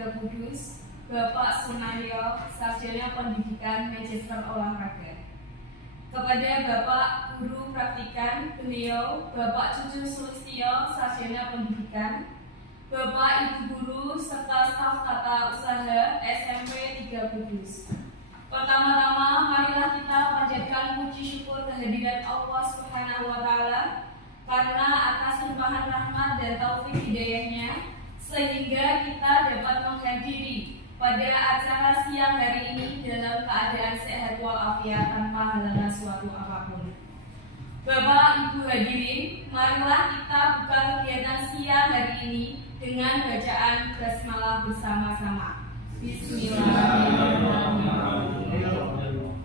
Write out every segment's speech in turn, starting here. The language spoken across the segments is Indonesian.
Tiga Kudus, Bapak Sunaryo, Sarjana Pendidikan Magister Olahraga. Kepada Bapak Guru Praktikan, beliau Bapak Cucu Sulistyo, Sarjana Pendidikan, Bapak Ibu Guru serta staf tata usaha SMP Tiga Kudus. Pertama-tama, marilah kita panjatkan puji syukur kehadiran Allah Subhanahu wa Ta'ala karena atas limpahan rahmat dan taufik hidayahnya sehingga kita dapat menghadiri pada acara siang hari ini dalam keadaan sehat walafiat tanpa halangan suatu apapun. Bapak Ibu hadirin, marilah kita buka kegiatan siang hari ini dengan bacaan basmalah bersama-sama. Bismillahirrahmanirrahim.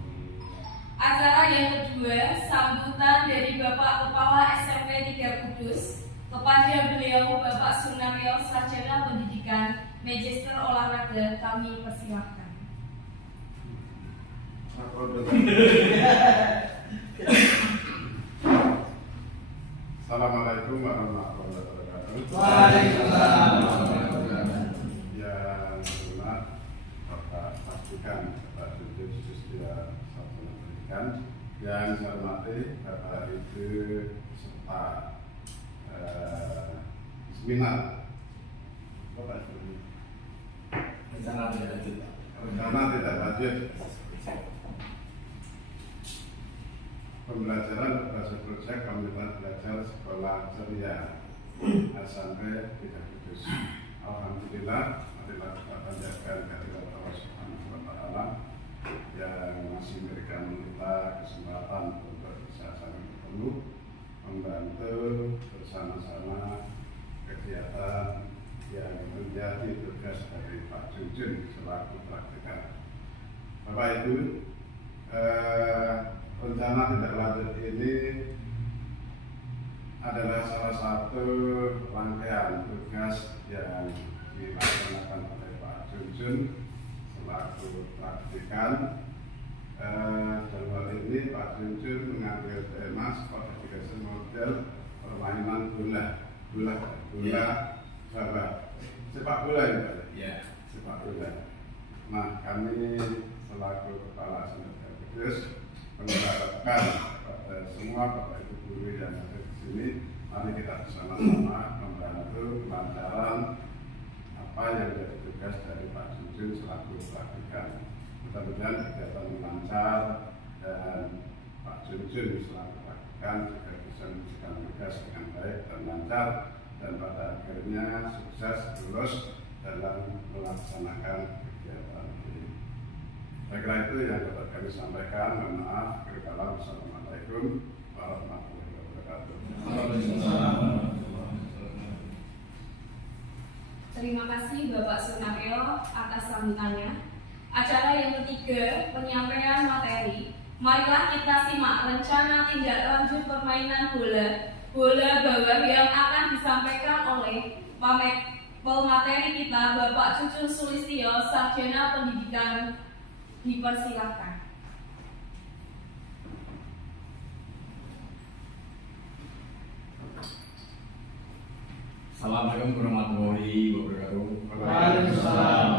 Acara yang kedua, sambutan dari Bapak Kepala SMP Tiga Kudus kepada beliau Bapak Sunaryo, Sarjana Pendidikan Magister Olahraga, kami persilakan. Assalamualaikum warahmatullahi wabarakatuh. Waalaikumsalam. Yang hormat Bapak Pastikan, Bapak Cucu Sulistyo, Sarjana Pendidikan. Yang saya hormati Bapak Ibu serta seminar. Bapak Ibu. Rencana tidak lanjut. Rencana tidak lanjut. Pembelajaran berbasis proyek komunitas belajar sekolah ceria SMP Tiga Kudus. Alhamdulillah, marilah kita panjatkan kehadirat Allah Subhanahu wa Ta'ala yang masih memberikan kita kesempatan untuk bisa saling bertemu, membantu bersama-sama kegiatan yang menjadi tugas dari Pak Junjun selaku praktikan. Bapak Ibu, rencana tindak lanjut ini adalah salah satu rangkaian tugas yang dilaksanakan oleh Pak Junjun selaku praktikan. Dalam hal ini Pak Junjun mengambil tema Sport Education Model permainan bola sepak bola ya, sepak bola. Nah, kami selaku Kepala SMP Kudus mengharapkan kepada semua Bapak Ibu guru yang ada di sini, mari kita bersama-sama membantu kelancaran apa yang menjadi tugas dari Pak Junjun selaku praktikan. Mudah-mudahan kegiatan lancar dan Pak Junjun selaku praktikan juga bisa menjalankan tugas dengan baik dan lancar dan pada akhirnya sukses lulus dalam melaksanakan kegiatan ini. Saya kira itu yang dapat kami sampaikan. Mohon maaf. Wassalamualaikum warahmatullahi wabarakatuh. Terima kasih Bapak Sunaryo atas sambutannya. Acara yang ketiga, penyampaian materi. Marilah kita simak rencana tindak lanjut permainan bola bawah yang akan disampaikan oleh pemateri kita Bapak Cucu Sulistyo, Sarjana Pendidikan. Dipersilakan. Assalamualaikum warahmatullahi wabarakatuh. Waalaikumsalam.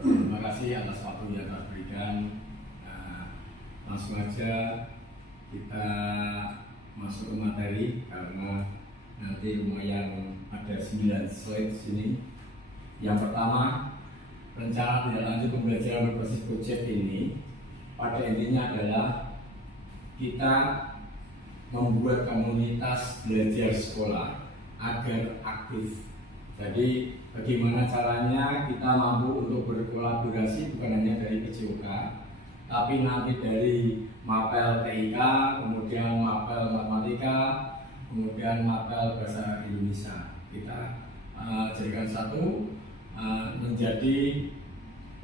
Terima kasih atas waktu yang telah diberikan. Langsung aja kita masuk ke materi karena nanti lumayan ada 9 slide di sini. Yang pertama, rencana tindak lanjut pembelajaran berbasis proyek ini pada intinya adalah kita membuat komunitas belajar sekolah agar aktif. Jadi bagaimana caranya kita mampu untuk berkolaborasi bukan hanya dari PJOK, tapi nanti dari Mapel TIK, kemudian Mapel Matematika, kemudian Mapel Bahasa Indonesia. Kita jadikan satu menjadi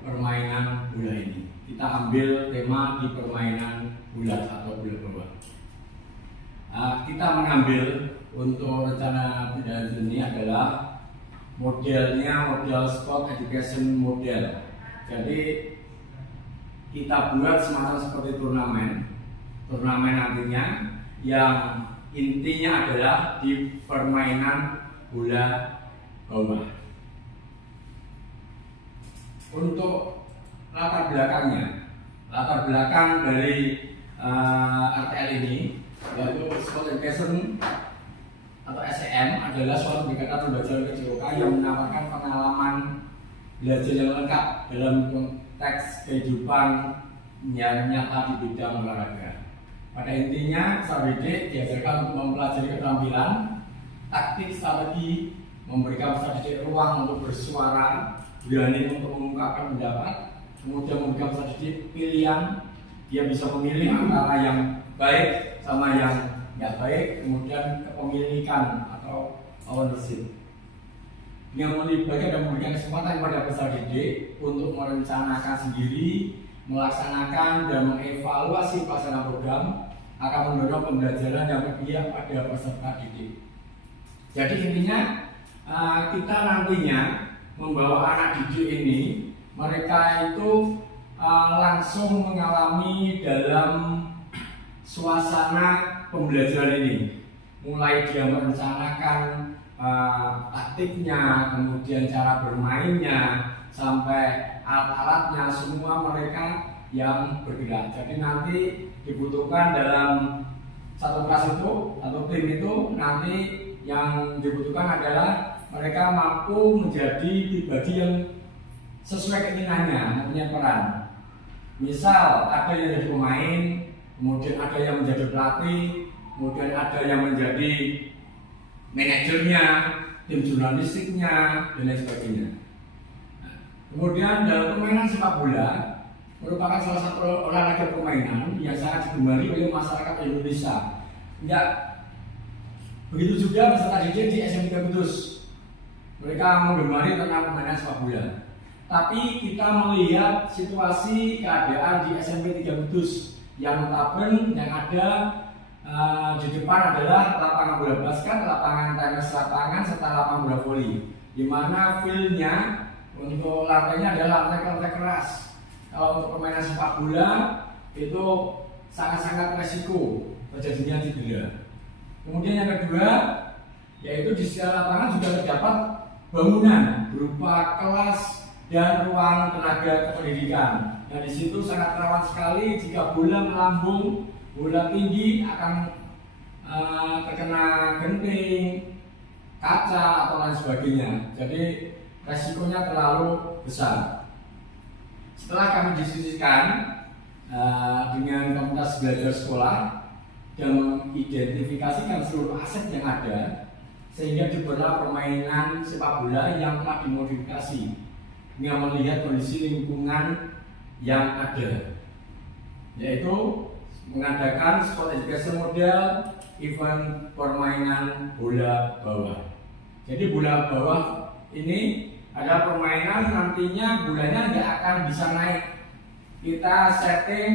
permainan bola ini. Kita ambil tema di permainan bola atau bola bawah. Kita mengambil untuk rencana tindak lanjut ini adalah modelnya model sport education model. Jadi kita buat semacam seperti turnamen nantinya yang intinya adalah di permainan bola bawah. untuk latar belakang dari RTL ini, yaitu Sport Education atau SEM adalah suatu kegiatan pembelajaran PJOK yang menawarkan pengalaman belajar yang lengkap dalam konteks kehidupan yang nyata di bidang olahraga. Pada intinya, peserta didik diajarkan untuk mempelajari keterampilan, taktik, strategi, memberikan peserta didik ruang untuk bersuara, berani untuk mengungkapkan pendapat, kemudian memberikan peserta didik pilihan, dia bisa memilih antara yang baik sama yang tidak baik, kemudian kepemilikan atau ownership. Yang melibatkan dan memberikan kesempatan kepada peserta didik untuk merencanakan sendiri, melaksanakan dan mengevaluasi pelaksanaan program akan mendorong pembelajaran yang berpihak pada peserta didik. Jadi intinya kita nantinya membawa anak didik ini, mereka itu langsung mengalami dalam suasana pembelajaran ini, mulai dia merencanakan taktiknya, kemudian cara bermainnya, sampai alat-alatnya, semua mereka yang bergerak. Jadi nanti dibutuhkan dalam satu kelas itu atau tim itu, nanti yang dibutuhkan adalah mereka mampu menjadi pribadi yang sesuai keinginannya, mempunyai peran. Misal ada yang jadi pemain, kemudian ada yang menjadi pelatih, kemudian ada yang menjadi manajernya, tim jurnalistiknya, dan lain sebagainya. Kemudian dalam permainan sepak bola merupakan salah satu olahraga permainan yang sangat digemari oleh masyarakat Indonesia. Enggak begitu juga peserta didik di SMP Kudus, mereka menggemari tentang permainan sepak bola. Tapi kita melihat situasi keadaan di SMP 3 Kudus yang notabene yang ada di depan adalah lapangan bola basket, lapangan tenis lapangan, serta lapangan bola voli, di mana fieldnya untuk lantainya adalah lantai keras. Kalau untuk permainan sepak bola itu sangat-sangat resiko terjadinya cedera. Kemudian yang kedua, yaitu di sekitar lapangan juga terdapat bangunan berupa kelas dan ruang tenaga kependidikan. Dan di situ sangat rawan sekali jika bola melambung, bola tinggi akan terkena genting, kaca atau lain sebagainya. Jadi resikonya terlalu besar. Setelah kami diskusikan dengan komunitas belajar sekolah dan mengidentifikasikan seluruh aset yang ada, sehingga dibuatlah permainan sepak bola yang telah dimodifikasi dengan melihat kondisi lingkungan yang ada, yaitu mengadakan sport education model event permainan bola bawah. Jadi bola bawah ini adalah permainan nantinya bolanya nggak akan bisa naik. Kita setting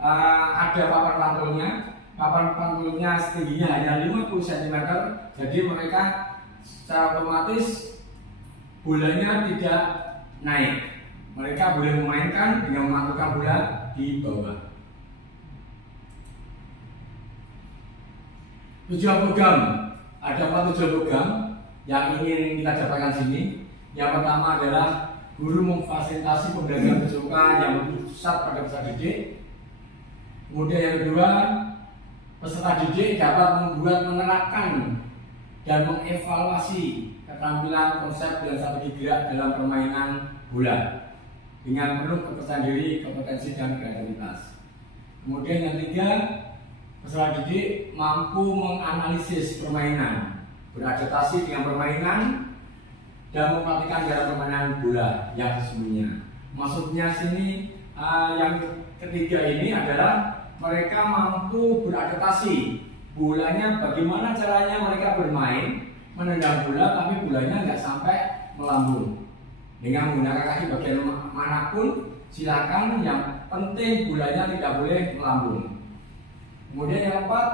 ada papan pantulnya setingginya hanya 50 cm. Jadi mereka secara otomatis bolanya tidak naik. Mereka boleh memainkan dengan memantulkan bola di bawah. Tujuan program, ada 4 tujuan program yang ingin kita dapatkan sini. Yang pertama adalah guru memfasilitasi pembelajaran PJOK yang berpusat pada peserta didik. Kemudian yang kedua, peserta didik dapat menerapkan dan mengevaluasi keterampilan, konsep, dan strategi gerak dalam permainan bola dengan penuh kepercayaan diri, kompetensi, dan kreativitas. Kemudian yang ketiga, peserta didik mampu menganalisis permainan, beradaptasi dengan permainan, dan memperhatikan jalan permainan bola yang sesungguhnya. Maksudnya sini yang ketiga ini adalah mereka mampu beradaptasi. Bolanya bagaimana caranya mereka bermain, menendang bola tapi bolanya nggak sampai melambung. Dengan menggunakan kaki bagian manapun silakan, yang penting bolanya tidak boleh melambung. Kemudian yang keempat,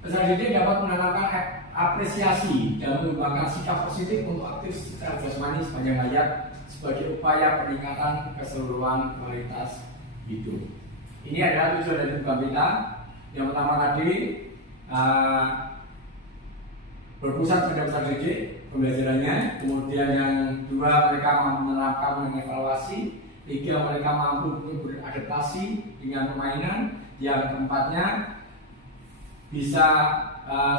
peserta didik dapat menanamkan apresiasi dan mengembangkan sikap positif untuk aktif secara jasmani sepanjang hayat sebagai upaya peningkatan keseluruhan kualitas hidup. Ini adalah tujuan dari program kita. Yang pertama tadi berpusat pada peserta didik, pembelajarannya. Kemudian yang kedua, mereka mampu menerapkan mengevaluasi. Tiga, mereka mampu beradaptasi dengan permainan. Yang keempatnya, bisa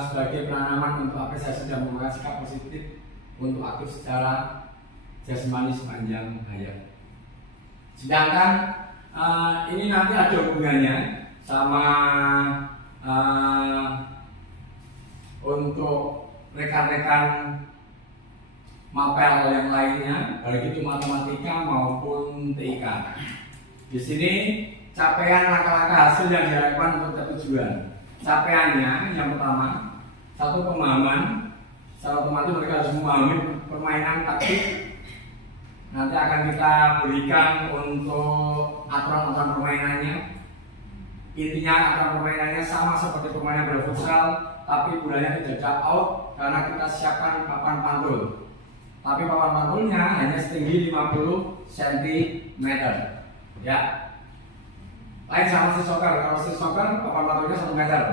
sebagai penanaman untuk apresiasi dan mengubah sikap positif untuk aktif secara jasmani sepanjang hayat. Sedangkan ini nanti ada hubungannya sama untuk rekan-rekan mapel yang lainnya, baik itu matematika maupun TIK. Di sini capaian langkah-langkah hasil yang diharapkan untuk tujuan. Capaiannya yang pertama, satu pemahaman. Secara otomatis mereka harus memahami permainan taktik. Nanti akan kita berikan untuk aturan-aturan permainannya. Intinya aturan permainannya sama seperti permainan bola futsal, tapi bolanya tidak out karena kita siapkan papan pantul. Tapi papan pantulnya hanya setinggi 50 cm. Ya. Lain sama si soccer. Kalau si soccer papan pantulnya 1 meter.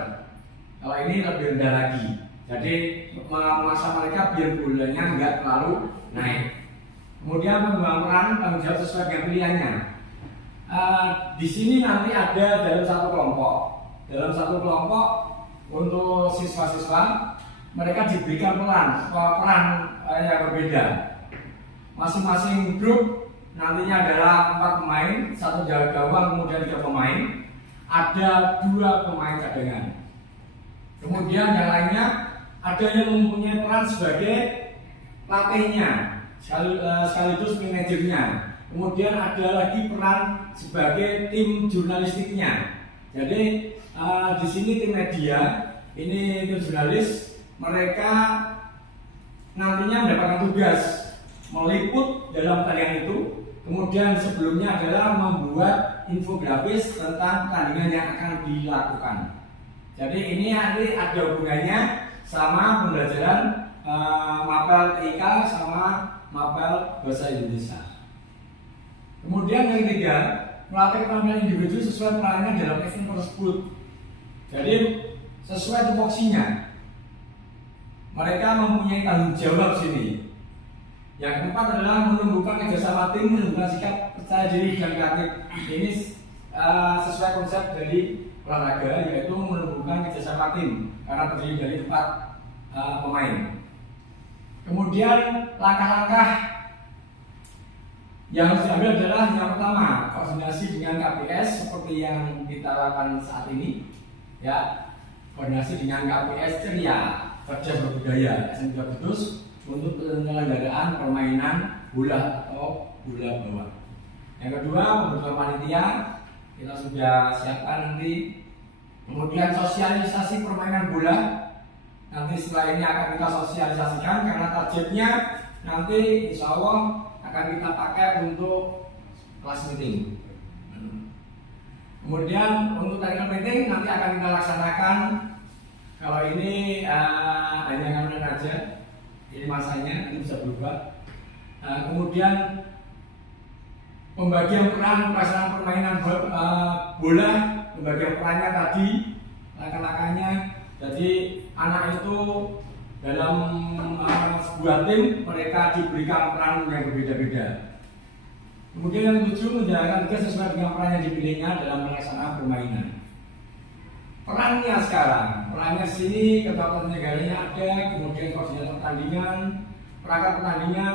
Kalau ini lebih rendah lagi. Jadi memaksa mereka biar bolanya enggak terlalu naik. Kemudian pembangunan tanggung jawab sesuai dengan pilihannya. Di sini nanti ada dalam satu kelompok. Dalam satu kelompok untuk siswa-siswa mereka diberikan peran yang berbeda. Masing-masing grup nantinya adalah 4 pemain, 1 jaga gawang, kemudian 3 pemain. Ada 2 pemain cadangan. Kemudian yang lainnya ada yang mempunyai peran sebagai pelatihnya, sekaligus manajernya. Kemudian ada lagi peran sebagai tim jurnalistiknya. Jadi di sini tim media, ini tim jurnalis, mereka nantinya mendapatkan tugas meliput dalam pertandingan itu. Kemudian sebelumnya adalah membuat infografis tentang pertandingan yang akan dilakukan. Jadi ini nanti ada hubungannya sama pembelajaran mapel TIK sama mapel bahasa Indonesia. Kemudian yang ketiga, melatih keterampilan individu sesuai perannya dalam event tersebut. Jadi sesuai tupoksinya. Mereka mempunyai tanggung jawab sini. Yang keempat adalah menumbuhkan kerjasama tim, menumbuhkan sikap percaya diri dan kreatif. Ini sesuai konsep dari olahraga, yaitu menumbuhkan kerjasama tim karena terdiri dari 4 pemain. Kemudian langkah-langkah yang harus diambil adalah yang pertama, koordinasi dengan KPS seperti yang kita lakukan saat ini. Ya, koordinasi dengan KPS ceria, cerdas berbudaya, SMK Kudus untuk penyelenggaraan permainan bola atau bola bawah. Yang kedua, pembentukan panitia kita sudah siapkan nanti. Kemudian sosialisasi permainan bola, nanti setelah ini akan kita sosialisasikan karena targetnya nanti insya Allah akan kita pakai untuk kelas meeting. Kemudian untuk technical meeting nanti akan kita laksanakan. Kalau ini hanya kanan aja, ini masanya ini bisa berubah. Kemudian pembagian peran pelaksanaan permainan bola, pembagian perannya tadi, langkah-langkahnya. Jadi anak itu dalam sebuah tim mereka diberikan peran yang berbeda-beda. Kemudian yang ketujuh, menjalankan tugas sesuai dengan peran yang dipilihnya dalam melaksanakan permainan. Perannya sekarang, perannya sini ketua negaranya ada, kemudian koordinator pertandingan, perangkat pertandingan,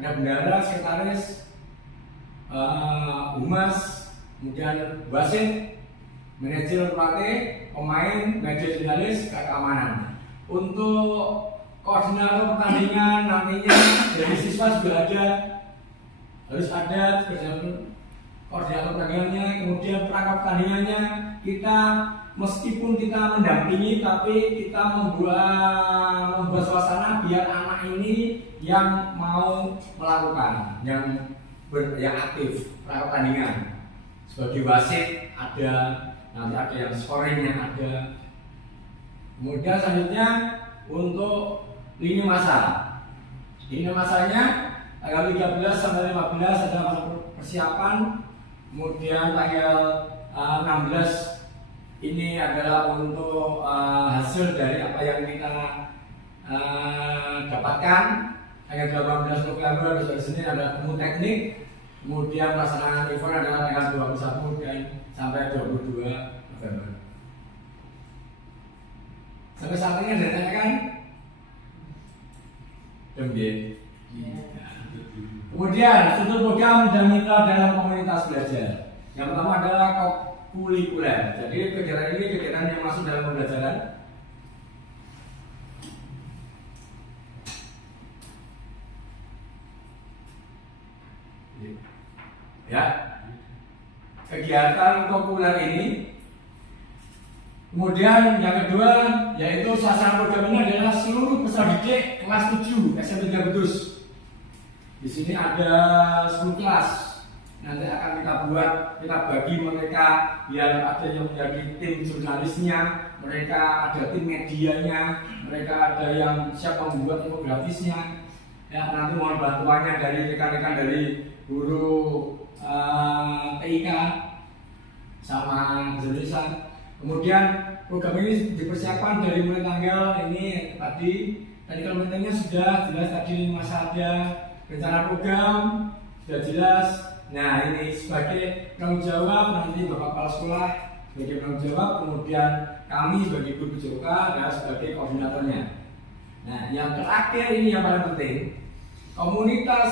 ada bendahara, sekretaris, humas, kemudian wasit, manajer pelatih, pemain, media jurnalis, keamanan. Untuk koordinator pertandingan nantinya dari siswa juga ada, harus ada koordinator pertandingannya, kemudian perangkat pertandingannya. Kita meskipun kita mendampingi, tapi kita membuat suasana biar anak ini yang mau melakukan, yang aktif perangkat pertandingan. Sebagai wasit ada, nanti ada yang scoringnya ada. Kemudian selanjutnya untuk lini masa. Lini masanya tanggal 13 sampai 15 adalah masa persiapan. Kemudian tanggal 16 ini adalah untuk hasil dari apa yang kita dapatkan tanggal 18 November besok Senin ada temu teknik, kemudian pelaksanaan event adalah tanggal 21 dan sampai 22 November. Sampai saat ini ada tanyakan? Kemudian struktur program dan mitra dalam komunitas belajar. Yang pertama adalah kulikuler. Jadi kegiatan ini kegiatan yang masuk dalam pembelajaran. Ya, kegiatan populer ini. Kemudian yang kedua yaitu sasaran program ini adalah seluruh peserta didik kelas 7 SMP 3 Kudus. Di sini ada 10 kelas. Nanti akan kita bagi mereka yang ada yang menjadi tim jurnalisnya, mereka ada tim medianya, mereka ada yang siap membuat infografisnya. Ya, nanti mohon bantuannya dari rekan-rekan dari guru TIK sama jurusan. Kemudian program ini dipersiapkan dari mulai tanggal ini tadi komentarnya sudah jelas tadi masa ada rencana program sudah jelas. Nah ini sebagai penanggung jawab nanti Bapak Kepala Sekolah sebagai penanggung jawab, kemudian kami sebagai guru PJOK dan sebagai koordinatornya. Nah yang terakhir ini yang paling penting, komunitas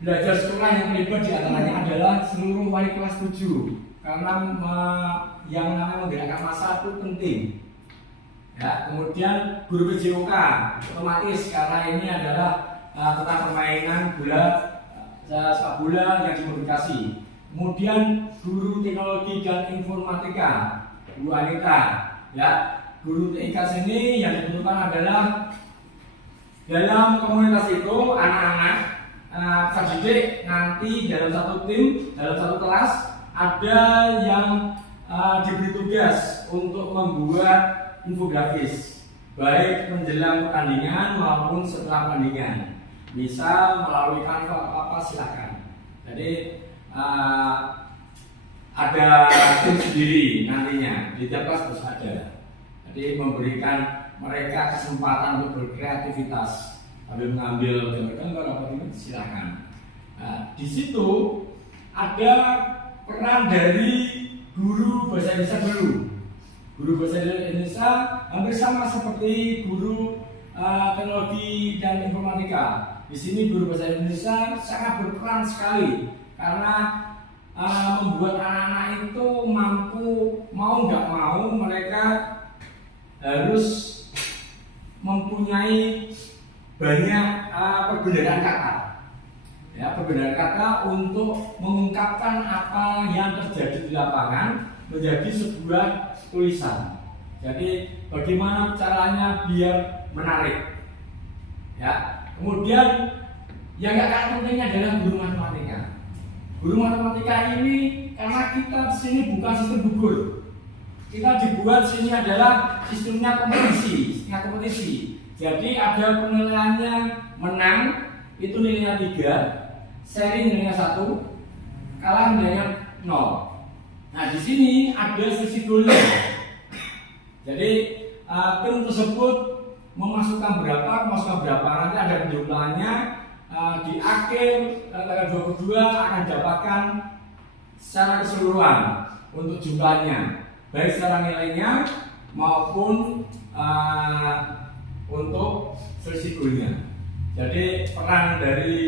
belajar sekolah yang terlibat di antaranya adalah seluruh wali kelas 7 karena yang namanya menggerakkan massa itu penting. Ya, kemudian guru PJOK otomatis karena ini adalah tentang permainan bola sepak bola yang dimodifikasi. Kemudian guru teknologi dan informatika Bu Anita, ya guru TIK sini yang dibutuhkan adalah dalam komunitas itu anak-anak peserta didik nanti dalam satu tim, dalam satu kelas ada yang diberi tugas untuk membuat infografis baik menjelang pertandingan maupun setelah pertandingan. Bisa melalui kanva apa silakan. Jadi ada tim sendiri nantinya di tiap kelas harus ada. Jadi memberikan mereka kesempatan untuk berkreativitas sambil mengambil gambar apa ini silakan. Nah, di situ ada peran dari guru bahasa Indonesia dulu. Guru bahasa Indonesia hampir sama seperti guru teknologi dan informatika. Di sini guru bahasa Indonesia sangat berperan sekali karena membuat anak-anak itu mampu mau nggak mau mereka harus mempunyai banyak perbedaan kata. Ya, perbedaan kata untuk mengungkapkan apa yang terjadi di lapangan menjadi sebuah tulisan. Jadi bagaimana caranya biar menarik. Ya, kemudian yang gak kalah pentingnya adalah guru matematika. Guru matematika ini karena kita di sini bukan sistem gugur. Kita dibuat sini adalah sistemnya kompetisi, Jadi ada penilaiannya menang itu nilainya 3, seri nilainya 1, kalah nilainya 0. Nah di sini ada sisi golnya. Jadi tim tersebut memasukkan berapa, nanti ada penjumlahannya. Di akhir tanggal 22 akan dapatkan secara keseluruhan untuk jumlahnya, baik secara nilainya maupun untuk selisih golnya. Jadi peran dari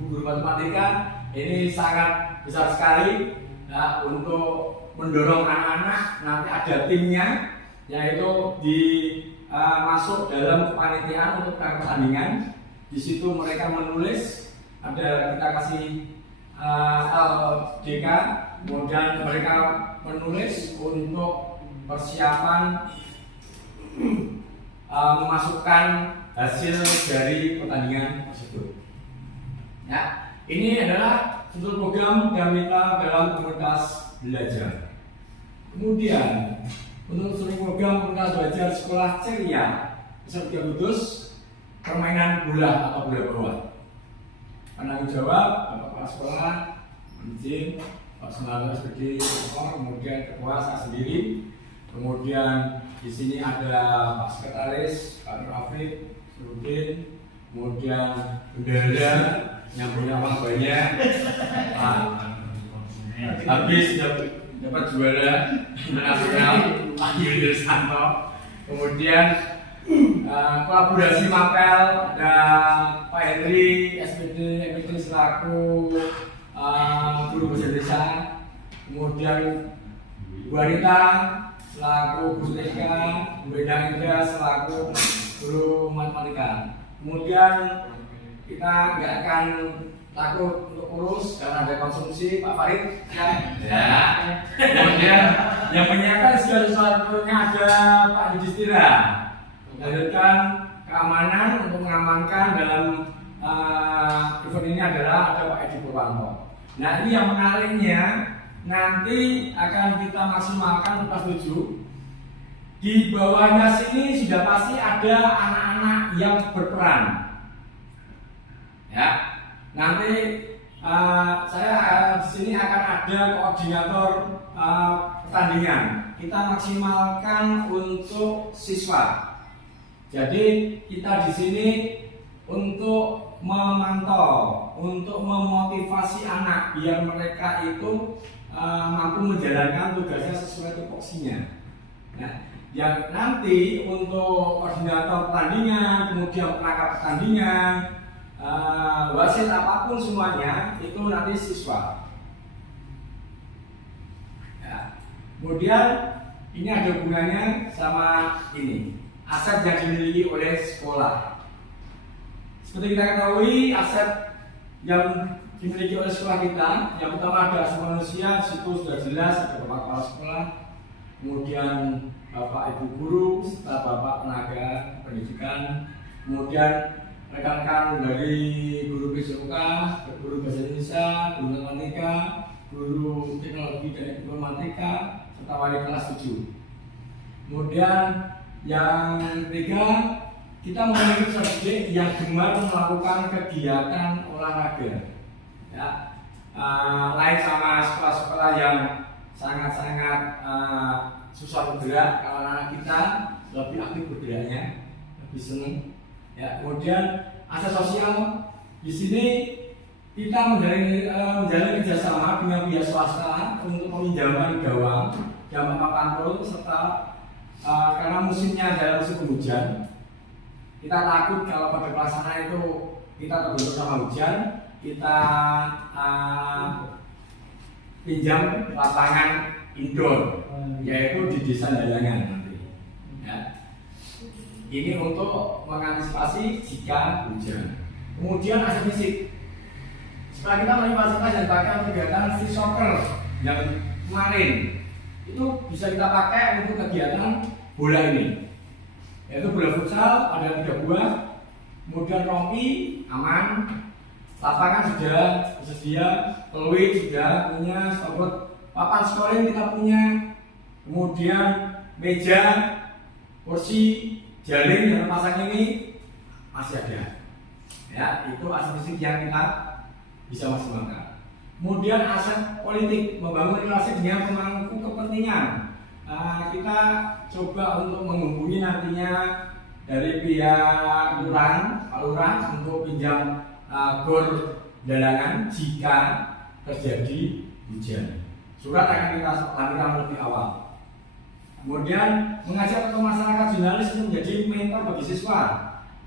guru matematika ini sangat besar sekali ya, untuk mendorong anak-anak nanti ada timnya, yaitu masuk dalam kepanitiaan untuk pertandingan. Di situ mereka menulis, kita kasih LDK, kemudian mereka menulis untuk persiapan memasukkan hasil dari pertandingan tersebut. Ya, ini adalah struktur program Gamita dalam komunitas belajar. Kemudian untuk struktur program komunitas belajar sekolah ceria Peserta Kudus, permainan bola atau bola bawah. Penanggung jawab Bapak Kepala Sekolah, izin Pak Senator SPD, kemudian ketua saya sendiri, kemudian Di sini ada Pak Sekretaris, Pak Rafiq, Surudin, kemudian bendahara yang punya uang banyak, habis dapat juara nasional Pak Yudhil Santo, kemudian kolaborasi Mapel dan Pak Henry SPD MPT selaku guru bahasa Indonesia, kemudian Bu Anita selaku guru TK, Bu Indra selaku guru matematika. Kemudian kita nggak akan takut untuk kurus karena ada konsumsi Pak Farid ya. Kemudian yang menyiapkan segala sesuatunya ada Pak Yudhistira, lanjutkan keamanan untuk mengamankan dalam event ini adalah ada Pak Edi Purwanto. Nah ini yang menariknya nanti akan kita maksimalkan kelas 7. Di bawahnya sini sudah pasti ada anak-anak yang berperan. Ya, nanti saya di sini akan ada koordinator pertandingan. Kita maksimalkan untuk siswa. Jadi kita di sini untuk memantau, untuk memotivasi anak biar mereka itu mampu menjalankan tugasnya sesuai tupoksinya. Nah, yang nanti untuk koordinator pertandingan, kemudian penangkap pertandingan, wasit apapun semuanya itu nanti siswa. Ya. Kemudian ini ada hubungannya sama ini aset yang dimiliki oleh sekolah. Seperti kita ketahui aset yang dimiliki oleh sekolah kita, yang pertama ada asal manusia, situ sudah jelas ada bapak kepala sekolah, kemudian bapak ibu guru, serta bapak tenaga pendidikan, kemudian rekan-rekan dari guru PJOK, guru bahasa Indonesia, guru matematika, guru teknologi dan informatika, serta wali kelas 7. Kemudian yang ketiga, kita memiliki peserta didik yang gemar melakukan kegiatan olahraga. Ya, lain sama sekolah-sekolah yang sangat-sangat susah bergerak, kalau anak kita lebih aktif bergeraknya, lebih senang. Ya, kemudian aset sosial di sini kita menjalin kerjasama dengan pihak swasta untuk peminjaman gawang dan papan serta karena musimnya adalah musim penghujan, kita takut kalau pada pelaksanaan itu kita terbentur sama hujan, kita pinjam lapangan indoor, yaitu di desa Dalangan nanti. Ya. Ini untuk mengantisipasi jika hujan. Kemudian aset fisik. Setelah kita mengantisipasi dan pakai untuk kegiatan free soccer yang kemarin, itu bisa kita pakai untuk kegiatan bola ini, yaitu bola futsal ada 3 buah, kemudian rompi aman, lapangan sudah tersedia, peluit sudah punya, scoreboard, papan scoring kita punya, kemudian meja, kursi, jaring yang terpasang ini masih ada. Ya, itu aset fisik yang kita bisa maksimalkan. Kemudian aset politik, membangun relasi dengan pemangku kepentingan. Kita coba untuk menghubungi nantinya dari pihak lurah, Pak Lurah untuk pinjam gor Dalangan jika terjadi hujan. Surat akan kita lakukan lebih awal. Kemudian mengajak tokoh masyarakat jurnalis untuk menjadi mentor bagi siswa,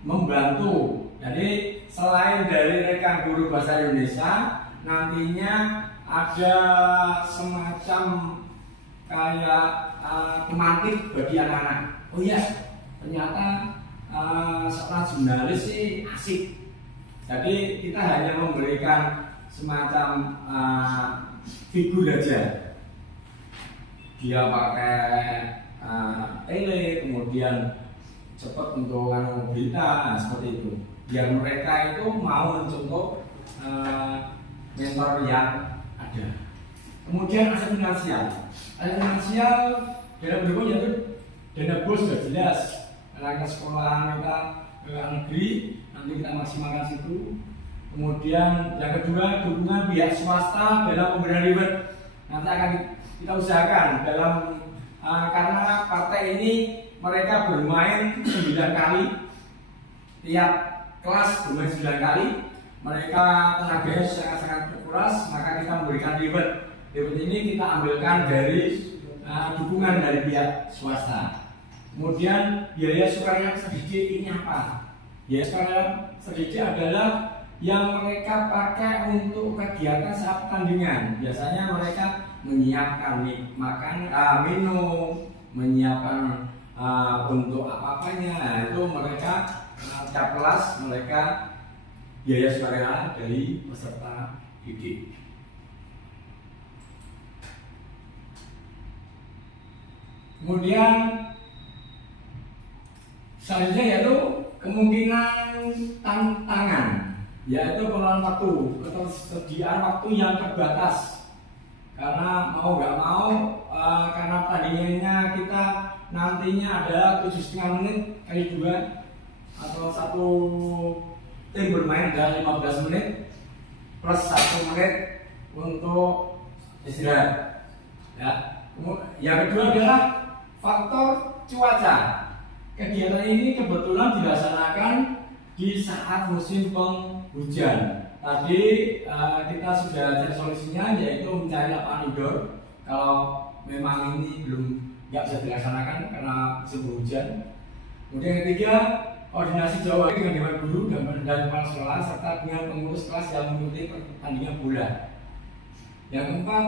membantu. Jadi selain dari rekan guru bahasa Indonesia, nantinya ada semacam kayak pemantik bagi anak-anak. Oh iya, ternyata setelah jurnalis sih asik. Jadi kita hanya memberikan semacam figur aja. Dia pakai tele, kemudian cepat untuk berita, seperti itu. Biar mereka itu mau mencontoh mentor yang ada. Kemudian aset finansial. Aset finansial dalam bentuk yaitu dana bos sudah jelas. Anak sekolah kita ke negeri, nanti kita maksimalkan situ. Kemudian yang kedua, dukungan pihak swasta dalam pemberian reward. Nanti akan kita usahakan dalam karena partai ini mereka bermain 9 kali, tiap kelas bermain 9 kali, mereka tenaganya sangat-sangat terkuras, maka kita memberikan reward. Reward ini kita ambilkan dari dukungan dari pihak swasta. Kemudian biaya sukarela didik ini apa? Biaya sukarela didik adalah yang mereka pakai untuk kegiatan saat pertandingan. Biasanya mereka menyiapkan makan, minum, menyiapkan untuk apa-apanya. Itu mereka tiap kelas mereka biaya sukarela dari peserta didik. Kemudian selanjutnya yaitu kemungkinan tantangan, yaitu pengelolaan waktu, ketersediaan waktu yang terbatas. Karena mau nggak mau, karena pertandingannya kita nantinya adalah 7,5 menit kali 2, atau satu tim bermain adalah 15 menit plus 1 menit untuk istirahat. Ya. Yang kedua adalah faktor cuaca. Kegiatan ini kebetulan dilaksanakan di saat musim penghujan. Tadi kita sudah cari solusinya, yaitu mencari lapangan indoor. Kalau memang ini nggak bisa dilaksanakan karena musim penghujan. Kemudian yang ketiga, koordinasi jauh dengan dewan guru dan kepala sekolah serta dengan pengurus kelas yang mengikuti pertandingan bola. Yang keempat,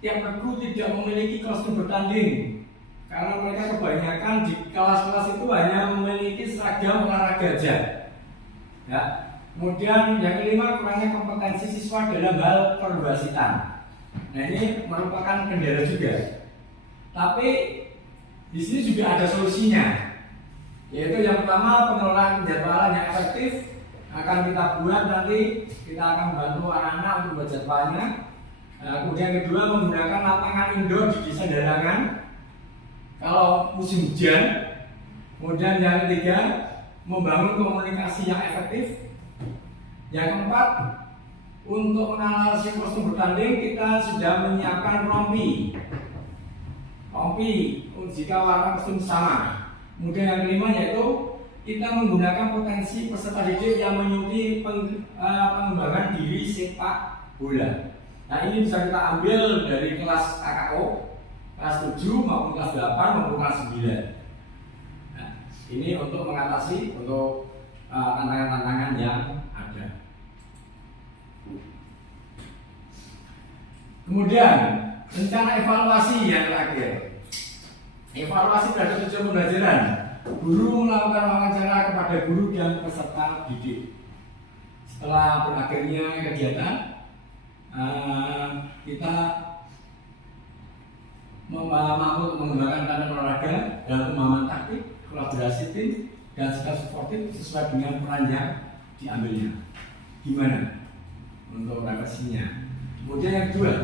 tiap regu tidak memiliki kostum bertanding karena mereka kebanyakan di kelas-kelas itu hanya memiliki seragam olahraga saja. Ya. Kemudian yang kelima, kurangnya kompetensi siswa dalam hal perwasitan. Nah, ini merupakan kendala juga. Tapi di sini juga ada solusinya. Yaitu yang pertama, pengelolaan penjadwalan yang efektif akan kita buat nanti. Kita akan membantu anak-anak untuk membuat jadwalnya. Kemudian kedua, menggunakan lapangan indoor di desa darangan kalau musim hujan. Kemudian yang ketiga, membangun komunikasi yang efektif. Yang keempat, untuk menganalisis kostum bertanding kita sudah menyiapkan rompi jika warna kostum sama. Kemudian yang kelima yaitu kita menggunakan potensi peserta didik yang mengikuti pengembangan diri sepak bola. Nah, ini bisa kita ambil dari kelas KKO, kelas 7 maupun kelas 8 maupun kelas 9. Nah, ini untuk mengatasi tantangan-tantangan yang ada. Kemudian rencana evaluasi yang terakhir. Evaluasi terhadap tujuan pembelajaran. Guru melakukan wawancara kepada guru dan peserta didik. Setelah berakhirnya kegiatan, kita mampu mengembangkan talent olahraga dalam pemahaman taktik, kolaborasi tim, dan sikap suportif sesuai dengan peran yang diambilnya. Gimana untuk refleksinya? Kemudian yang kedua,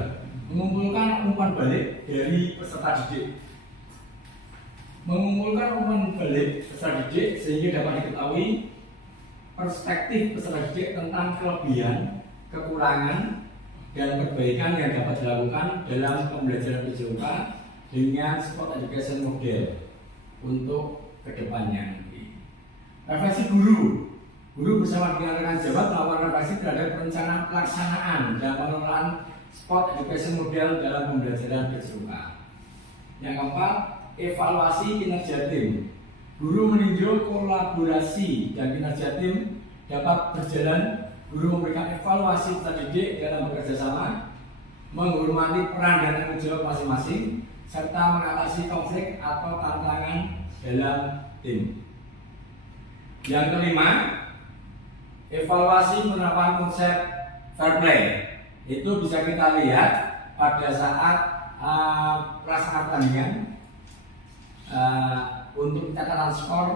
mengumpulkan umpan balik dari peserta didik. Mengumpulkan umpan balik peserta didik sehingga dapat diketahui perspektif peserta didik tentang kelebihan, kekurangan, dan perbaikan yang dapat dilakukan dalam pembelajaran PJOK dengan sport education model untuk kedepannya. Refleksi guru. Guru bersama dengan rekan jabat melakukan refleksi terhadap perencanaan pelaksanaan dan pengelolaan sport education model dalam pembelajaran PJOK. Yang keempat, evaluasi kinerja tim. Guru meninjau kolaborasi dan kinerja tim dapat berjalan. Guru memberikan evaluasi peserta didik dalam bekerja sama, menghormati peran dan tanggung jawab masing-masing, serta mengatasi konflik atau tantangan dalam tim. Yang kelima, evaluasi penerapan konsep fair play. Itu bisa kita lihat pada saat pelaksanaan pertandingan untuk pencatatan skor,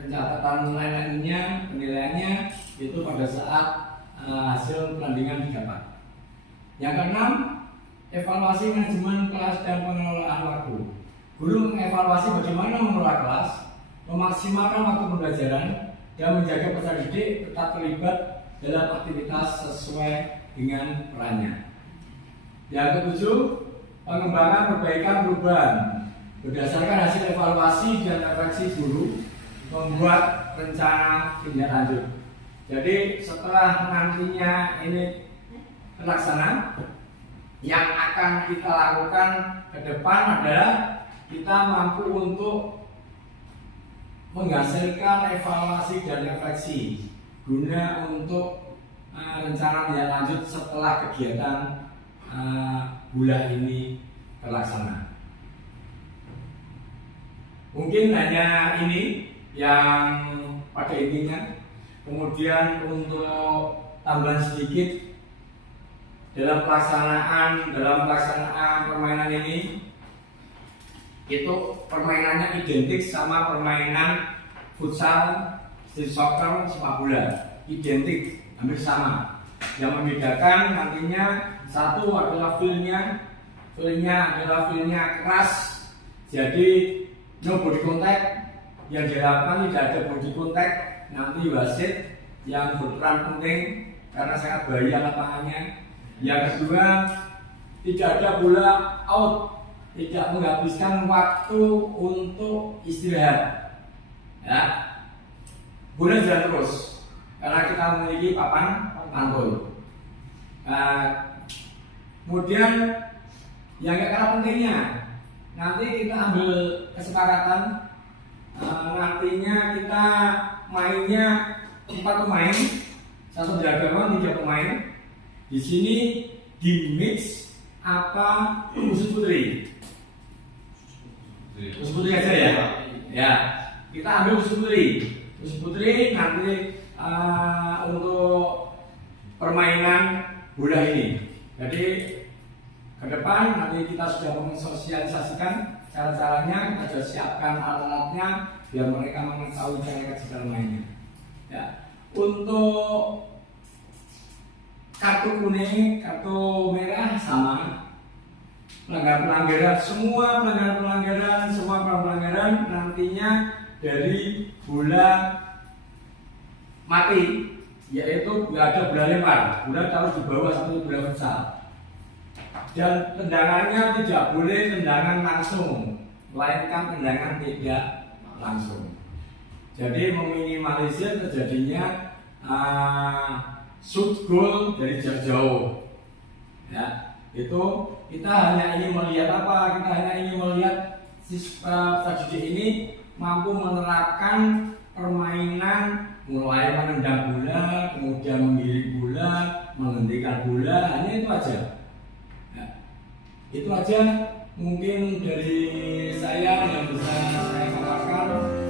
pencatatan lain-lainnya, penilaiannya itu pada saat hasil pertandingan didapat. Yang keenam, evaluasi manajemen kelas dan pengelolaan waktu. Guru mengevaluasi bagaimana mengelola kelas, memaksimalkan waktu pembelajaran, dan menjaga peserta didik tetap terlibat dalam aktivitas sesuai dengan perannya. Yang ketujuh, pengembangan perbaikan perubahan. berdasarkan hasil evaluasi dan refleksi guru membuat rencana tindak lanjut. Jadi setelah nantinya ini terlaksana, yang akan kita lakukan ke depan adalah kita mampu untuk menghasilkan evaluasi dan refleksi guna untuk rencana tindak lanjut setelah kegiatan bulan ini terlaksana. Mungkin hanya ini yang pada intinya. Kemudian untuk tambahan sedikit dalam pelaksanaan permainan ini, itu permainannya identik sama permainan futsal, street soccer, sepak bola, identik, hampir sama. Yang membedakan nantinya satu adalah feel-nya adalah feel-nya keras, jadi no body contact. Yang diharapkan tidak ada body contact, nanti wasit yang berperan penting karena sangat bahaya lapangannya. Yang kedua, tidak ada bola out, tidak menghabiskan waktu untuk istirahat. Ya, bola jalan terus karena kita memiliki papan pantul. Kemudian yang gak kalah pentingnya, nanti kita ambil kesepakatan. Nantinya kita mainnya 4 pemain, 1 jagoan, 3 pemain. Di sini di mix apa khusus putri? Khusus putri aja ya. Ya, kita ambil khusus putri nanti untuk permainan bola ini. Jadi ke depan nanti kita sudah mensosialisasikan cara-caranya, kita sudah siapkan alat-alatnya biar mereka mengetahui cara mainnya. Ya. Untuk kartu kuning, kartu merah sama. Pelanggaran, semua pelanggaran nantinya dari bola mati, yaitu ada bola lempar, bola taruh di bawah seperti bola futsal. Dan tendangannya tidak boleh tendangan langsung, melainkan tendangan tidak langsung. Jadi meminimalisir terjadinya shoot goal dari jarak jauh. Ya, itu kita hanya ingin melihat apa? Kita hanya ingin melihat strategi ini mampu menerapkan permainan mulai menendang bola, kemudian menggiring bola, menghentikan bola, hanya itu aja. Itu aja mungkin dari saya yang bisa saya katakan.